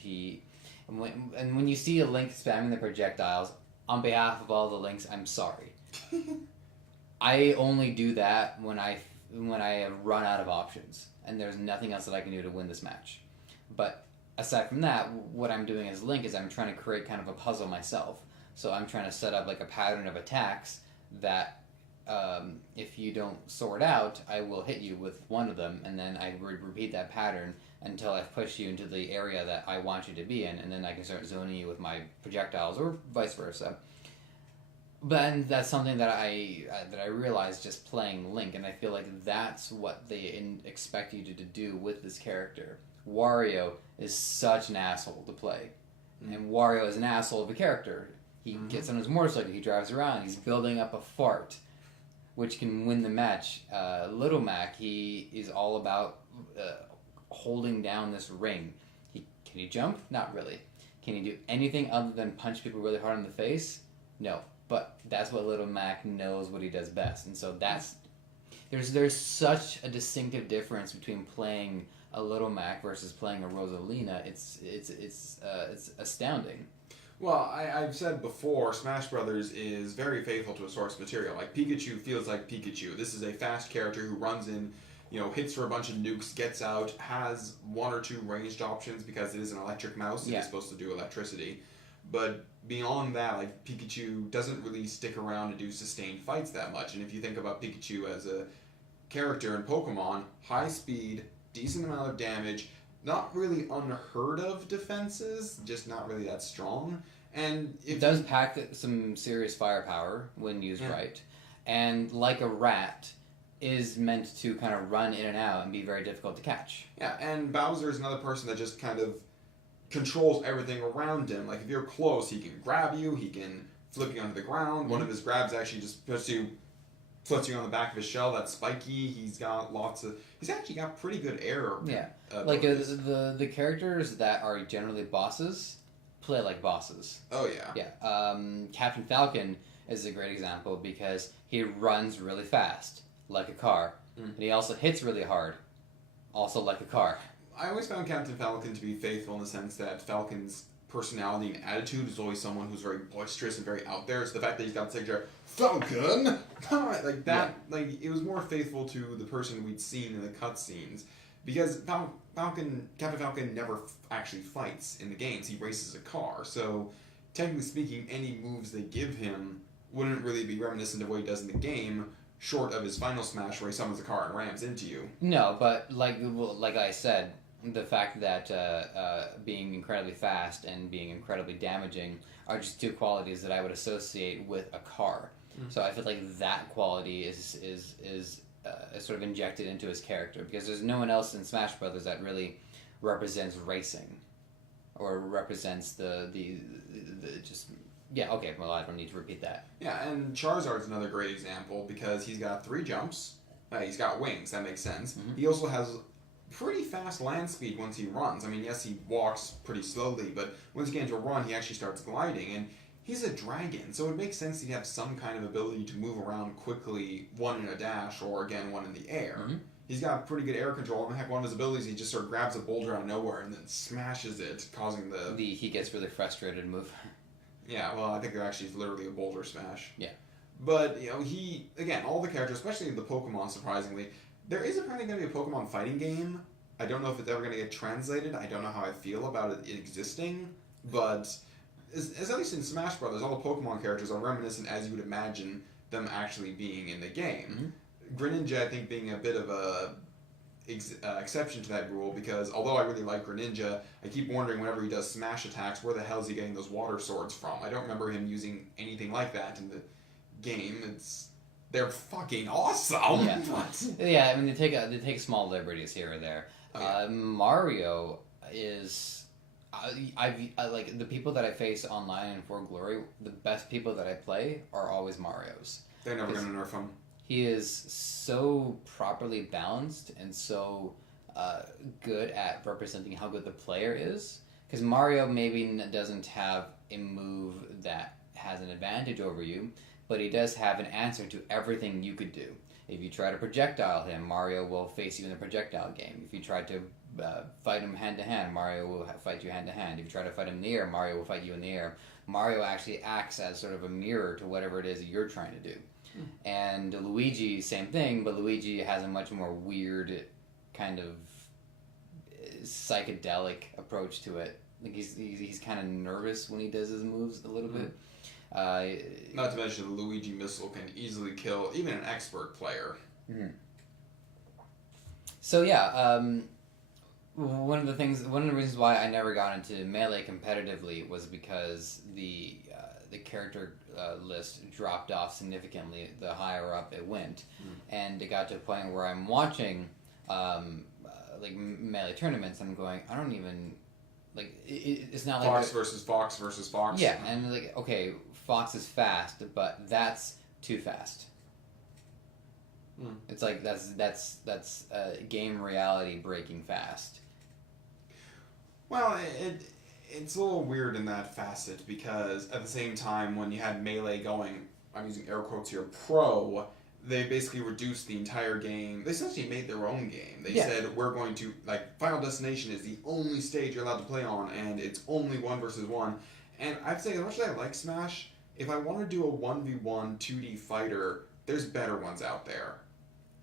when you see a Link spamming the projectiles, on behalf of all the Links, I'm sorry. I only do that when I have run out of options, and there's nothing else that I can do to win this match. But aside from that, what I'm doing as Link is I'm trying to create kind of a puzzle myself. So I'm trying to set up like a pattern of attacks that if you don't sort out, I will hit you with one of them, and then I repeat that pattern until I've pushed you into the area that I want you to be in, and then I can start zoning you with my projectiles, or vice versa. But that's something that I realized just playing Link, and I feel like that's what they expect you to do with this character. Wario is such an asshole to play, and Wario is an asshole of a character. He gets on his motorcycle, he drives around, he's building up a fart, which can win the match. Little Mac, he is all about holding down this ring. Can he jump? Not really. Can he do anything other than punch people really hard in the face? No. But that's what Little Mac knows what he does best. And so there's such a distinctive difference between playing a Little Mac versus playing a Rosalina. It's astounding. Well, I've said before, Smash Brothers is very faithful to a source material. Like, Pikachu feels like Pikachu. This is a fast character who runs in, hits for a bunch of nukes, gets out, has one or two ranged options because it is an electric mouse. It is supposed to do electricity. But beyond that, like, Pikachu doesn't really stick around and do sustained fights that much. And if you think about Pikachu as a character in Pokemon, high speed, decent amount of damage, not really unheard of defenses, just not really that strong. And it does pack some serious firepower when used right. And like a rat, is meant to kind of run in and out and be very difficult to catch. Yeah, and Bowser is another person that just kind of controls everything around him. Like, if you're close, he can grab you, he can flip you onto the ground. One of his grabs actually just puts you on the back of his shell. That's spiky. He's actually got pretty good air. Yeah. Like, the characters that are generally bosses play like bosses. Oh, yeah. Yeah. Captain Falcon is a great example because he runs really fast, like a car. And he also hits really hard, also like a car. I always found Captain Falcon to be faithful in the sense that Falcon's personality and attitude is always someone who's very boisterous and very out there. So the fact that he's got the signature, Falcon! Like that, like, it was more faithful to the person we'd seen in the cutscenes. Because Captain Falcon never actually fights in the games. He races a car. So, technically speaking, any moves they give him wouldn't really be reminiscent of what he does in the game, short of his final smash where he summons a car and rams into you. No, but like I said, the fact that being incredibly fast and being incredibly damaging are just two qualities that I would associate with a car. So I feel like that quality is sort of injected into his character because there's no one else in Smash Brothers that really represents racing or represents the just. Yeah, okay, well, I don't need to repeat that. Yeah, and Charizard's another great example because he's got 3 jumps. He's got wings, that makes sense. He also has pretty fast land speed once he runs. I mean, yes, he walks pretty slowly, but once you get into a run, he actually starts gliding. And he's a dragon, so it makes sense he'd have some kind of ability to move around quickly, one in a dash or, again, one in the air. He's got pretty good air control, and heck, one of his abilities, he just sort of grabs a boulder out of nowhere and then smashes it, causing he gets really frustrated move. Yeah, well, I think it actually is literally a boulder smash. Yeah. But, again, all the characters, especially the Pokemon, surprisingly, there is apparently going to be a Pokemon fighting game. I don't know if it's ever going to get translated. I don't know how I feel about it existing. But, as at least in Smash Brothers, all the Pokemon characters are reminiscent as you would imagine them actually being in the game. Mm-hmm. Greninja, I think, being a bit of a exception to that rule, because although I really like Greninja, I keep wondering whenever he does smash attacks, where the hell is he getting those water swords from? I don't remember him using anything like that in the game. They're fucking awesome. Yeah, yeah. I mean, they take small liberties here or there. Mario is, I like the people that I face online in For Glory. The best people that I play are always Mario's. They're never gonna nerf him. He is so properly balanced and so good at representing how good the player is. Because Mario maybe doesn't have a move that has an advantage over you, but he does have an answer to everything you could do. If you try to projectile him, Mario will face you in the projectile game. If you try to fight him hand-to-hand, Mario will fight you hand-to-hand. If you try to fight him in the air, Mario will fight you in the air. Mario actually acts as sort of a mirror to whatever it is that you're trying to do. And Luigi, same thing, but Luigi has a much more weird kind of psychedelic approach to it. Like he's kind of nervous when he does his moves a little bit. Not to mention the Luigi missile can easily kill even an expert player. Mm-hmm. So yeah, one of the reasons why I never got into Melee competitively was because the character list dropped off significantly the higher up it went, and it got to a point where I'm watching like Melee tournaments and I'm going, I don't even like it's not like Fox versus Fox versus Fox. Yeah, and like okay, Fox is fast, but that's too fast. It's like that's game reality breaking fast. Well, it's a little weird in that facet, because at the same time when you had Melee going, I'm using air quotes here, pro, they basically reduced the entire game. They essentially made their own game. They said, we're going to, like, Final Destination is the only stage you're allowed to play on, and it's only 1 versus 1. And I'd say, as much as I like Smash, if I want to do a 1v1 2D fighter, there's better ones out there.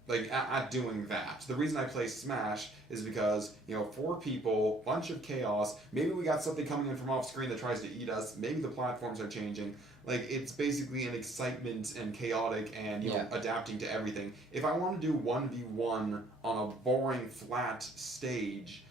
Like, at doing that. The reason I play Smash is because, 4 people, bunch of chaos, maybe we got something coming in from off screen that tries to eat us, maybe the platforms are changing. Like, it's basically an excitement and chaotic and, adapting to everything. If I want to do 1v1 on a boring, flat stage,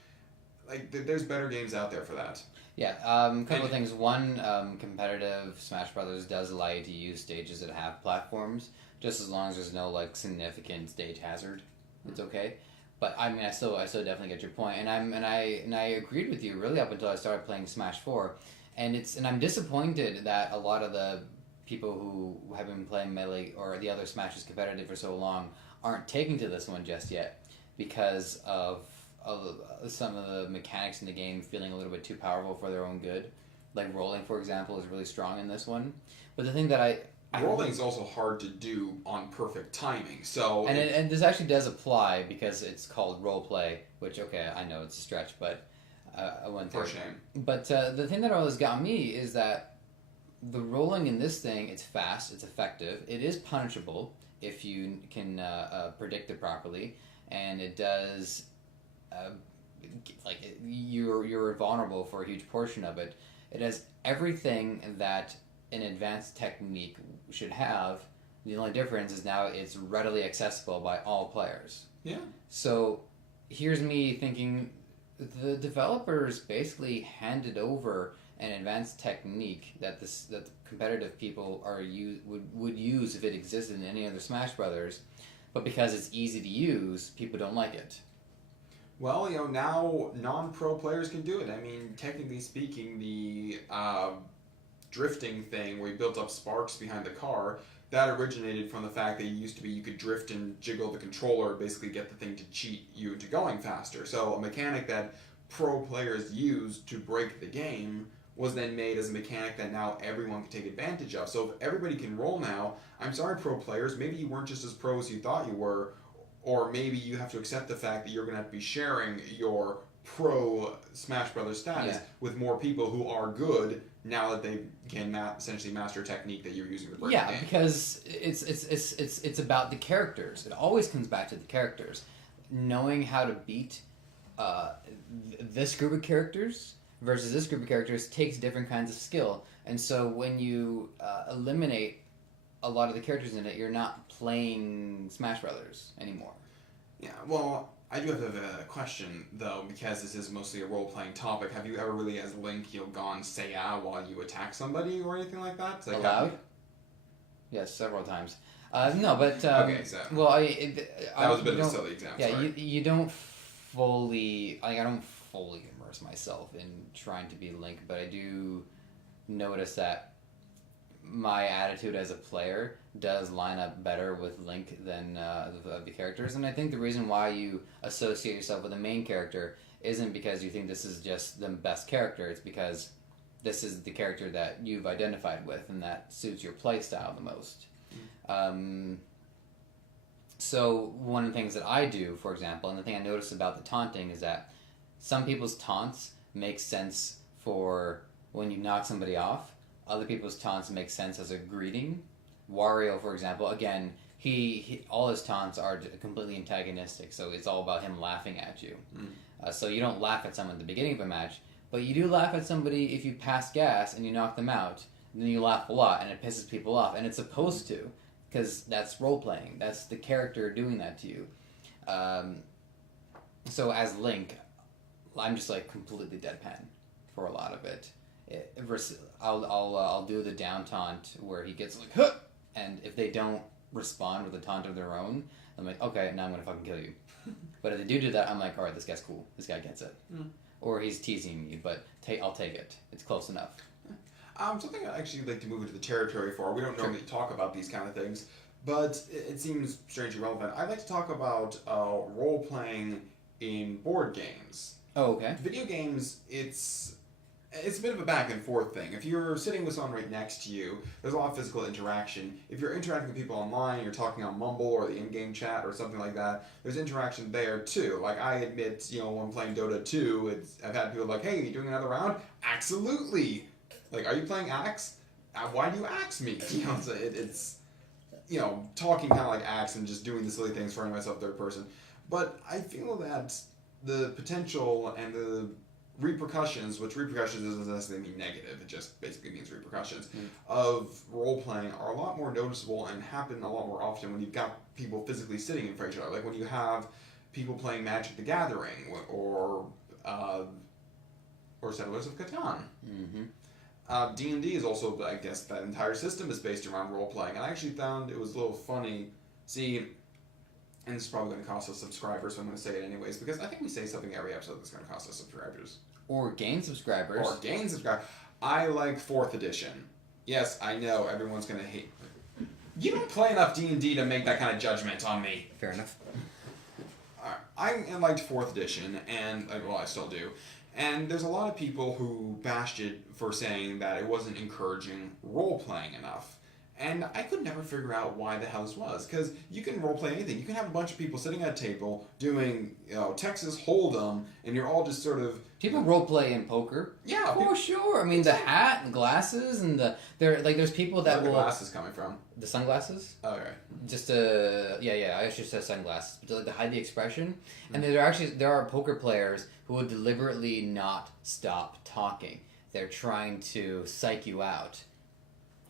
like, there's better games out there for that. Yeah, a couple of things. One, competitive Smash Brothers does allow you to use stages that have platforms, just as long as there's no like significant stage hazard. It's okay. But I mean, I still definitely get your point, and I agreed with you really up until I started playing Smash 4, and I'm disappointed that a lot of the people who have been playing Melee or the other Smashes competitive for so long aren't taking to this one just yet because of some of the mechanics in the game feeling a little bit too powerful for their own good. Like rolling, for example, is really strong in this one. But the thing that rolling is also hard to do on perfect timing. So and this actually does apply because it's called role play, which okay, I know it's a stretch, but I went there. For shame. But the thing that always got me is that the rolling in this thing, it's fast, it's effective, it is punishable if you can predict it properly, and it does. You're vulnerable for a huge portion of it. It has everything that an advanced technique should have. The only difference is now it's readily accessible by all players. Yeah. So here's me thinking the developers basically handed over an advanced technique that the competitive people would use if it existed in any other Smash Brothers, but because it's easy to use, people don't like it. Well, now non-pro players can do it. I mean, technically speaking, the drifting thing where you built up sparks behind the car, that originated from the fact that you could drift and jiggle the controller, basically get the thing to cheat you into going faster. So a mechanic that pro players used to break the game was then made as a mechanic that now everyone can take advantage of. So if everybody can roll now, I'm sorry pro players, maybe you weren't just as pro as you thought you were, or maybe you have to accept the fact that you're going to have to be sharing your pro Smash Brothers status Yeah. with more people who are good now that they can essentially master a technique that you're using to break the Yeah, game. because it's about the characters. It always comes back to the characters. Knowing how to beat this group of characters versus this group of characters takes different kinds of skill. And so when you eliminate a lot of the characters in it, you're not playing Smash Brothers anymore. Yeah, well, I do have a question, though, because this is mostly a role-playing topic. Have you ever really, as Link, gone say-ah while you attack somebody or anything like that? Like, Allowed? Yes, several times. No, but... okay, so... Well, that was a bit of a silly example, yeah, sorry. you don't fully... I don't fully immerse myself in trying to be Link, but I do notice that my attitude as a player does line up better with Link than the characters, and I think the reason why you associate yourself with the main character isn't because you think this is just the best character, it's because this is the character that you've identified with and that suits your playstyle the most. So one of the things that I do, for example, and the thing I notice about the taunting is that some people's taunts make sense for when you knock somebody off. Other people's taunts make sense as a greeting. Wario, for example, again, he all his taunts are completely antagonistic, so it's all about him laughing at you. So you don't laugh at someone at the beginning of a match, but you do laugh at somebody if you pass gas and you knock them out. And then you laugh a lot, and it pisses people off, and it's supposed to, because that's role-playing. That's the character doing that to you. So as Link, I'm just like completely deadpan for a lot of it. I'll do the down taunt where he gets like, huh! And if they don't respond with a taunt of their own, I'm like, okay, now I'm gonna fucking kill you. But if they do that, I'm like, all right, this guy's cool. This guy gets it. Or he's teasing me, but I'll take it. It's close enough. Something I'd actually like to move into the territory for. We don't normally talk about these kind of things, but it seems strangely relevant. I'd like to talk about role-playing in board games. Oh, okay. Video games, it's a bit of a back and forth thing. If you're sitting with someone right next to you, there's a lot of physical interaction. If you're interacting with people online, you're talking on Mumble or the in-game chat or something like that, there's interaction there too. Like, I admit, when playing Dota 2, I've had people like, hey, are you doing another round? Absolutely! Like, are you playing Axe? Why do you axe me? So it's talking kind of like Axe and just doing the silly things, throwing myself third person. But I feel that the potential and the repercussions, which repercussions doesn't necessarily mean negative, it just basically means repercussions, of role-playing are a lot more noticeable and happen a lot more often when you've got people physically sitting in front of each other. Like when you have people playing Magic the Gathering or Settlers of Catan. D&D is also, I guess, that entire system is based around role-playing, and I actually found it was a little funny. See, and this is probably going to cost us subscribers, so I'm going to say it anyways, because I think we say something every episode that's going to cost us subscribers. Or gain subscribers. I like 4th edition. Yes, I know, everyone's going to hate. You don't play enough D&D to make that kind of judgment on me. Fair enough. I liked 4th edition, and, well, I still do. And there's a lot of people who bashed it for saying that it wasn't encouraging role-playing enough. And I could never figure out why the hell this was, because you can role-play anything. You can have a bunch of people sitting at a table doing, Texas Hold'em, and you're all just sort of... People role-play in poker. Yeah. For sure. I mean, the hat and glasses and there's people that will... Where are the glasses coming from? The sunglasses? Oh, okay. Just I should say sunglasses, but to hide the expression. And there are poker players who will deliberately not stop talking. They're trying to psych you out.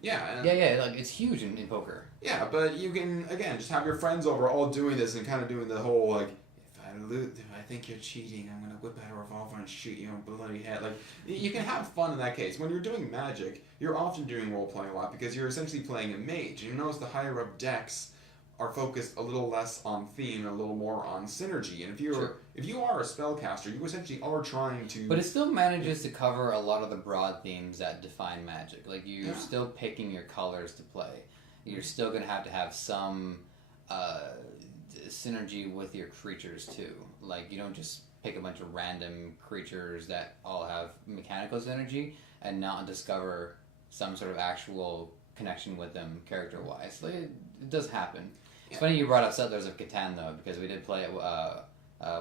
Yeah. Like it's huge in poker. Yeah, but you can, again, just have your friends over all doing this and kind of doing the whole, like, if I think you're cheating, I'm going to whip out a revolver and shoot you in the bloody head. Like, you can have fun in that case. When you're doing Magic, you're often doing role-playing a lot because you're essentially playing a mage. You notice the higher up decks are focused a little less on theme and a little more on synergy. And if you are a spellcaster, you essentially are trying to... But it still manages to cover a lot of the broad themes that define Magic. Like, you're still picking your colors to play. You're still going to have some synergy with your creatures, too. Like, you don't just pick a bunch of random creatures that all have mechanical synergy and not discover some sort of actual connection with them character-wise. Like, it does happen. It's funny you brought up Settlers of Catan, though, because we did play it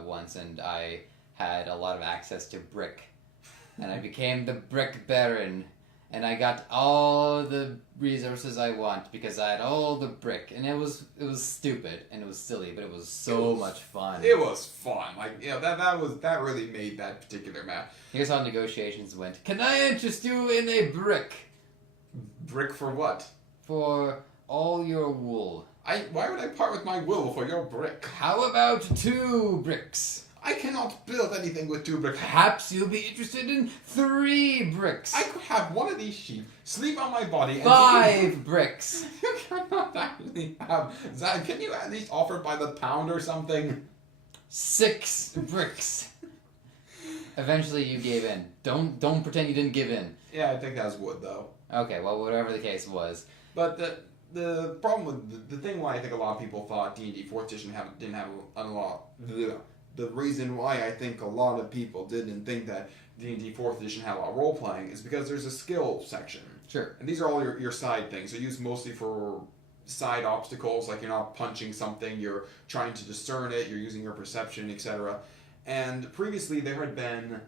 once, and I had a lot of access to brick, and I became the Brick Baron, and I got all the resources I want because I had all the brick, and it was stupid and it was silly, but it was so much fun. It was fun. Like, you know, that really made that particular map. Here's how negotiations went. Can I interest you in a brick? Brick for what? For all your wool. Why would I part with my wool for your brick? How about 2 bricks? I cannot build anything with 2 bricks. Perhaps you'll be interested in 3 bricks. I could have one of these sheep sleep on my body and 5 bricks. You cannot actually have that. Can you at least offer by the pound or something? 6 bricks. Eventually you gave in. Don't pretend you didn't give in. Yeah, I think that's wood though. Okay, well, whatever the case was. But the problem with the thing why I think a lot of people thought D&D 4th edition didn't have a lot. The reason why I think a lot of people didn't think that D&D 4th edition had a lot of role playing is because there's a skill section. Sure. And these are all your side things. They're used mostly for side obstacles, like you're not punching something, you're trying to discern it, you're using your perception, etc. And previously there had been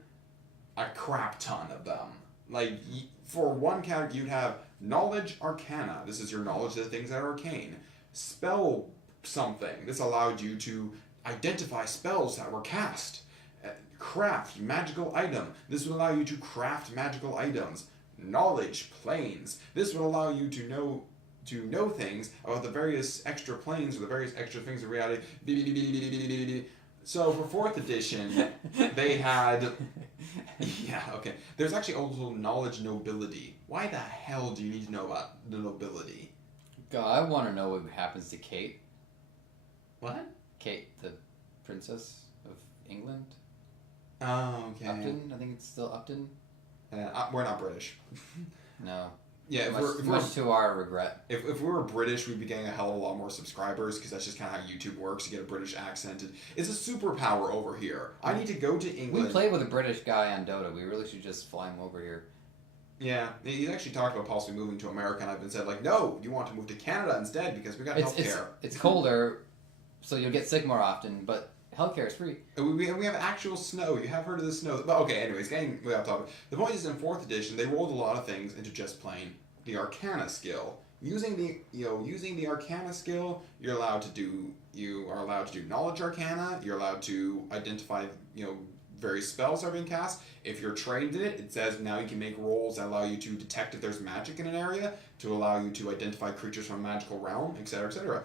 a crap ton of them. Like, for one category, you'd have knowledge arcana. This is your knowledge of the things that are arcane. Spell something. This allowed you to identify spells that were cast. Craft magical item. This would allow you to craft magical items. Knowledge planes. This would allow you to know things about the various extra planes or the various extra things in reality. So for 4th edition, they had... Yeah, okay. There's actually also knowledge nobility. Why the hell do you need to know about the nobility? God, I want to know what happens to Kate. What? Kate, the Princess of England? Oh, okay. Upton? I think it's still Upton? We're not British. No. Yeah, much to our regret. If we were British, we'd be getting a hell of a lot more subscribers because that's just kind of how YouTube works. You get a British accent. It's a superpower over here. I need to go to England. We play with a British guy on Dota. We really should just fly him over here. Yeah, he's actually talked about possibly moving to America, and I've been said, like, no, you want to move to Canada instead because we got healthcare. It's colder, so you'll get sick more often, but healthcare is free. And we have actual snow. You have heard of the snow. But okay, anyways, getting way off topic. The point is, in 4th edition, they rolled a lot of things into just plain the Arcana skill. Using the Arcana skill, you are allowed to do Knowledge Arcana. You're allowed to identify various spells that are being cast. If you're trained in it, it says now you can make rolls that allow you to detect if there's magic in an area, to allow you to identify creatures from a magical realm, etc., etc.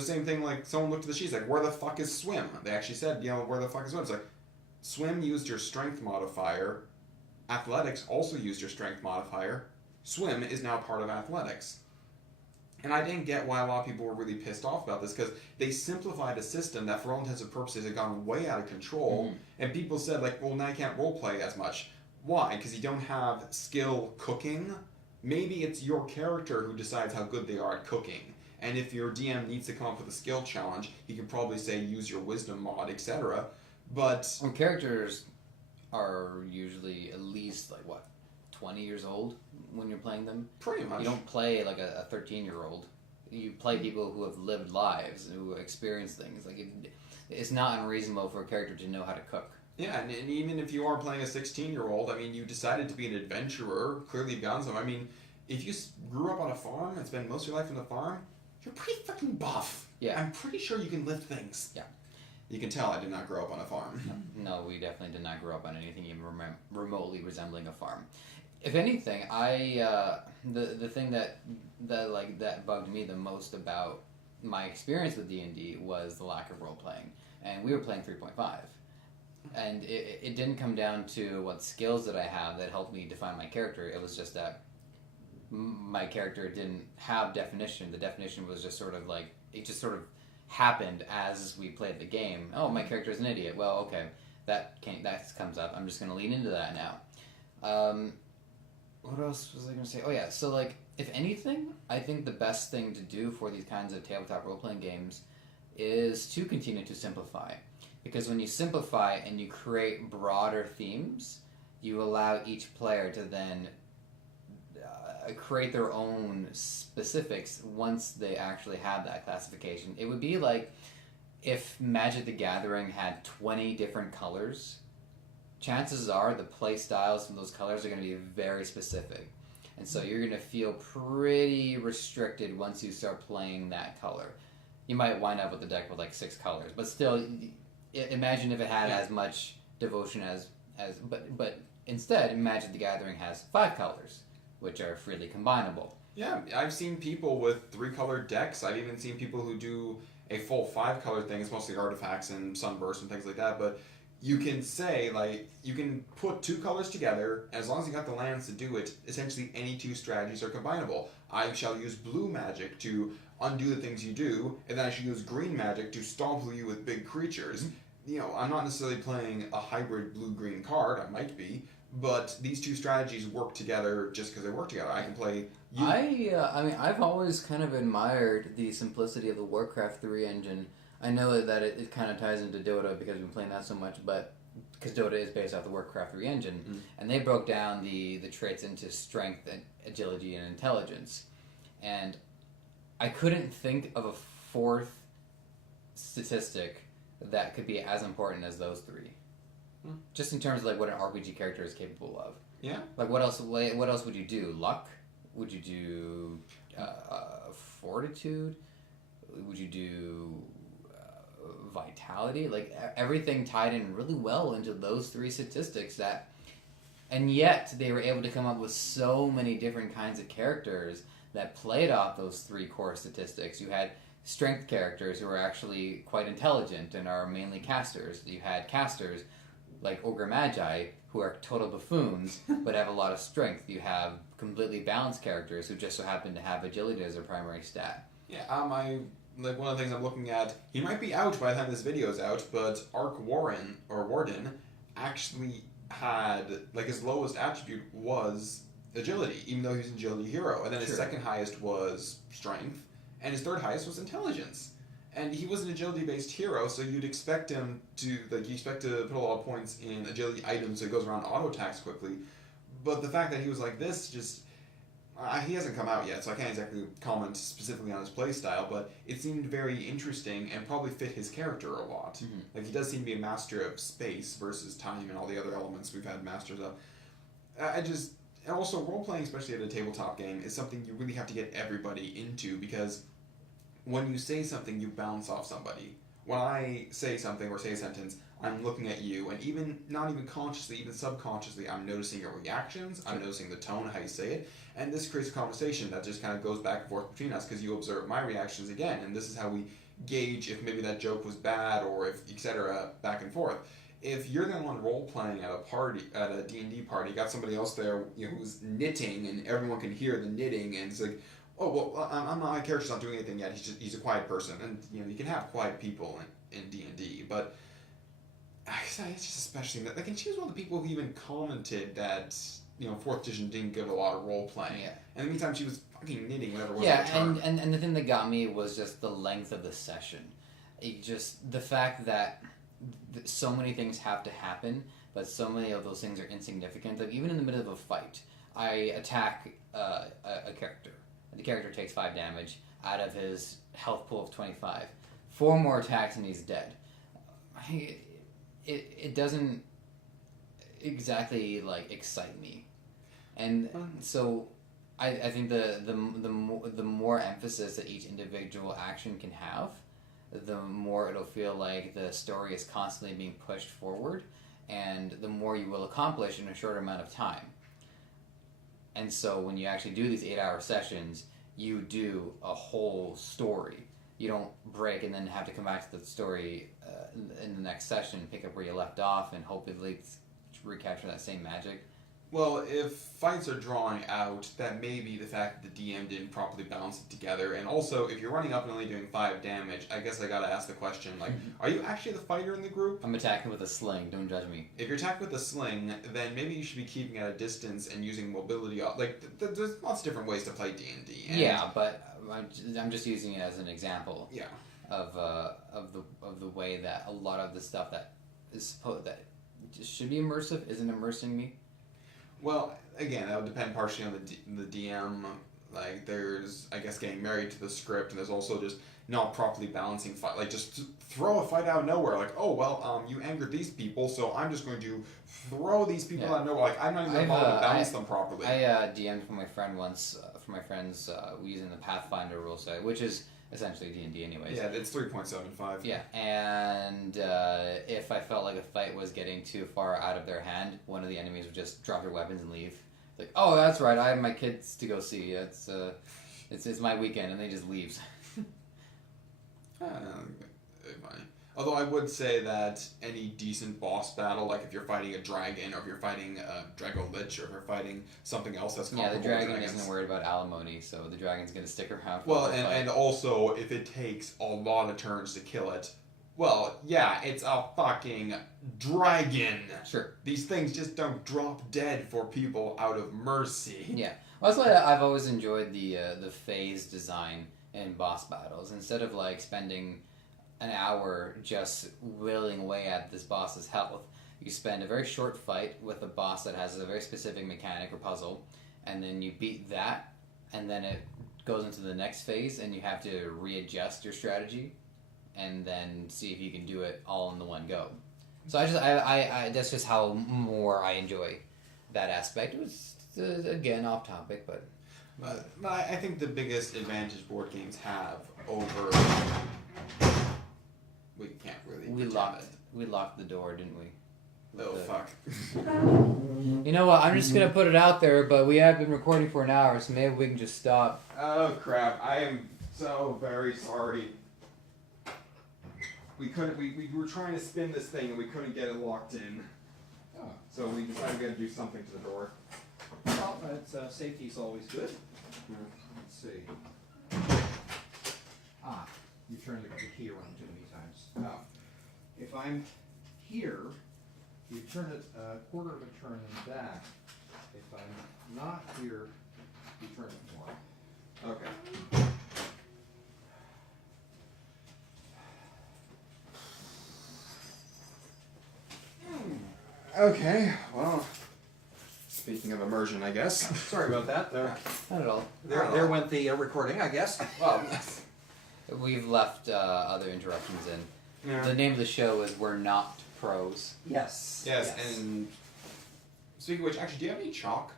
Same thing, like, someone looked at the sheets, like, where the fuck is swim? They actually said, where the fuck is swim? It's like, swim used your strength modifier. Athletics also used your strength modifier. Swim is now part of athletics. And I didn't get why a lot of people were really pissed off about this, because they simplified a system that, for all intents and purposes, had gone way out of control, and people said, like, well, now you can't roleplay as much. Why? Because you don't have skill cooking? Maybe it's your character who decides how good they are at cooking. And if your DM needs to come up with a skill challenge, he can probably say, use your wisdom mod, etc. But... Well, characters are usually at least, 20 years old when you're playing them? Pretty much. You don't play like a 13-year-old. You play people who have lived lives, who experience things. It's not unreasonable for a character to know how to cook. Yeah, and even if you are playing a 16-year-old, you decided to be an adventurer, clearly you've gotten some. If you grew up on a farm and spent most of your life on the farm, you're pretty fucking buff. Yeah. I'm pretty sure you can lift things. Yeah. You can tell I did not grow up on a farm. No, we definitely did not grow up on anything even remotely resembling a farm. If anything, the thing that bugged me the most about my experience with D&D was the lack of role playing, and we were playing 3.5, and it didn't come down to what skills that I have that helped me define my character. It was just that my character didn't have definition. The definition was just sort of it just sort of happened as we played the game. Oh, my character is an idiot. Well, okay, that comes up. I'm just going to lean into that now. What else was I going to say? Oh, yeah. So, if anything, I think the best thing to do for these kinds of tabletop role-playing games is to continue to simplify. Because when you simplify and you create broader themes, you allow each player to then create their own specifics once they actually have that classification. It would be like if Magic the Gathering had 20 different colors chances are the play styles from those colors are going to be very specific. And so you're going to feel pretty restricted once you start playing that color. You might wind up with a deck with like 6 colors, but still, imagine if it had as much devotion but instead, Magic the Gathering has 5 colors, which are freely combinable. Yeah, I've seen people with 3-colored decks. I've even seen people who do a full 5-color thing. It's mostly artifacts and sunburst and things like that, but you can say, like, you can put 2 colors together, and as long as you got the lands to do it, essentially any 2 strategies are combinable. I shall use blue magic to undo the things you do, and then I should use green magic to stomp you with big creatures. You know, I'm not necessarily playing a hybrid blue-green card, I might be, but these 2 strategies work together just because they work together. I can play... I mean, I've always kind of admired the simplicity of the Warcraft 3 engine. I know that it kind of ties into Dota because we've been playing that so much, but because Dota is based off the Warcraft 3 engine, and they broke down the traits into strength and agility and intelligence. And I couldn't think of a 4th statistic that could be as important as those 3. Just in terms of like what an RPG character is capable of. Yeah. Like what else would you do? Luck? Would you do fortitude? Would you do vitality? Like everything tied in really well into those 3 statistics and yet they were able to come up with so many different kinds of characters that played off those 3 core statistics. You had strength characters who are actually quite intelligent and are mainly casters. You had casters like Ogre Magi, who are total buffoons, but have a lot of strength. You have completely balanced characters who just so happen to have agility as their primary stat. Yeah, like one of the things I'm looking at, he might be out by the time this video is out, but Warden actually had, like, his lowest attribute was agility, even though he was an agility hero. And then his second highest was strength, and his third highest was intelligence. And he was an agility-based hero, so you'd expect him to, like, you expect to put a lot of points in agility items so he goes around auto-attacks quickly. But the fact that he was like this just... he hasn't come out yet, so I can't exactly comment specifically on his playstyle, but it seemed very interesting and probably fit his character a lot. Like, he does seem to be a master of space versus time and all the other elements we've had masters of. And also, role-playing, especially at a tabletop game, is something you really have to get everybody into, because when you say something, you bounce off somebody. When I say something or say a sentence, I'm looking at you, and not even consciously, even subconsciously, I'm noticing your reactions, I'm noticing the tone, how you say it, and this creates a conversation that just kind of goes back and forth between us, because you observe my reactions again, and this is how we gauge if maybe that joke was bad, or if, etc., back and forth. If you're the one role-playing at a party, at a D&D party, you got somebody else there, you know, who's knitting, and everyone can hear the knitting, and it's like, oh, well, my character's not doing anything yet, he's a quiet person, and, you know, you can have quiet people in D&D, but it's just especially, like, and she was one of the people who even commented that, you know, 4th edition didn't give a lot of role-playing, and in the meantime, she was fucking knitting whatever was on the turn. And the thing that got me was just the length of the session. The fact that so many things have to happen, but so many of those things are insignificant. Like, even in the middle of a fight, I attack a character. The character takes 5 damage out of his health pool of 25. 4 more attacks and he's dead. It doesn't exactly, like, excite me. And so I think the more emphasis that each individual action can have, the more it'll feel like the story is constantly being pushed forward, and the more you will accomplish in a shorter amount of time. And so when you actually do these 8-hour sessions, you do a whole story. You don't break and then have to come back to the story in the next session, pick up where you left off, and hopefully recapture that same magic. Well, if fights are drawing out, that may be the fact that the DM didn't properly balance it together. And also, if you're running up and only doing 5 damage, I guess I gotta ask the question, like, are you actually the fighter in the group? I'm attacking with a sling, don't judge me. If you're attacking with a sling, then maybe you should be keeping at a distance and using mobility. Like, there's lots of different ways to play D&D. Yeah, but I'm just using it as an example. Yeah. Of the way that a lot of the stuff that is supposed that should be immersive isn't immersing me. Well, again, that would depend partially on the DM. Like, there's, I guess, getting married to the script, and there's also just not properly balancing fight. Like, just throw a fight out of nowhere. Like, oh, well, you angered these people, so I'm just going to throw these people out of nowhere. Like, I'm not even going to balance them properly. I DM'd for my friend once, for my friends using the Pathfinder rule set, which is essentially D&D anyways. Yeah, it's 3.75. Yeah, and if I felt like a fight was getting too far out of their hand, one of the enemies would just drop their weapons and leave. Like, oh, that's right, I have my kids to go see. It's my weekend, and they just leaves. Funny. Although I would say that any decent boss battle, like if you're fighting a dragon, or if you're fighting a Drago Lich, or if you're fighting something else that's comparable the dragon to dragons. isn't worried about alimony, so the dragon's going to stick around for Well, the fight. and also, if it takes a lot of turns to kill it, well, yeah, it's a fucking dragon. Sure. These things just don't drop dead for people out of mercy. Yeah. Well, that's why I've always enjoyed the phase design in boss battles. Instead of like spending an hour just whittling away at this boss's health, you spend a very short fight with a boss that has a very specific mechanic or puzzle, and then you beat that, and then it goes into the next phase, and you have to readjust your strategy, and then see if you can do it all in the one go. So I that's just how more I enjoy that aspect. It was again off topic, but I think the biggest advantage board games have over... We can't really... we locked the door, didn't we? Oh, fuck. You know what? I'm just gonna put it out there, but we have been recording for an hour, so maybe we can just stop. Oh, crap. I am so very sorry. We couldn't... We were trying to spin this thing, and we couldn't get it locked in. Oh. So we decided we had to do something to the door. Well, that's, safety's always good. Let's see. Ah, you turned the key around too many times. Now, if I'm here, you turn it a quarter of a turn and back. If I'm not here, you turn it more. Okay. Okay, well, speaking of immersion, I guess. Sorry about that. Not at all. There went the recording, I guess. Well, We've left other interruptions in. yeah. The name of the show is We're Not Pros. Yes. Yes, and speaking of which, actually, do you have any chalk?